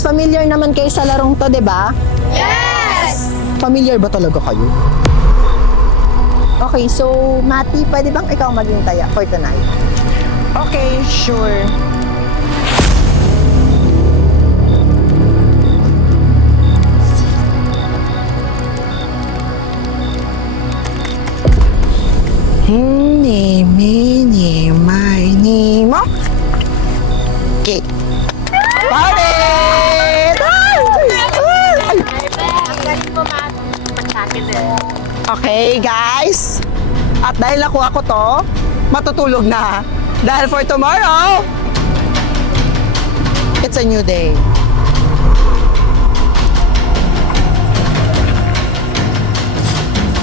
Guys, familiar naman kayo sa larong to, di ba? Yes! Familiar ba talaga kayo? Okay, so Mati, pwede bang ikaw maging taya for tonight? Okay, sure. Ni, mi, ni, may, ni, mo. Okay. Party! Okay, guys. At dahil nakuha ko to, matutulog na. Dahil for tomorrow, it's a new day.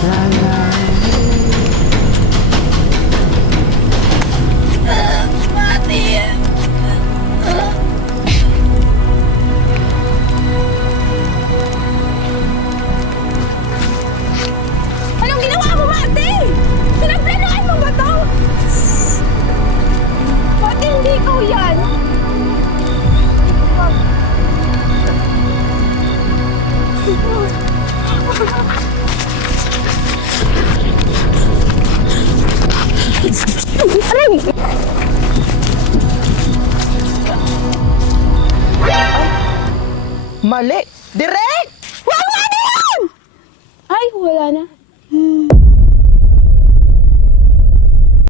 La, la. Anong ginawa mo, Mati? Pinaplanoan mo ba to? Ba't hindi ikaw yan? Mali! Direct! Ay, wala na.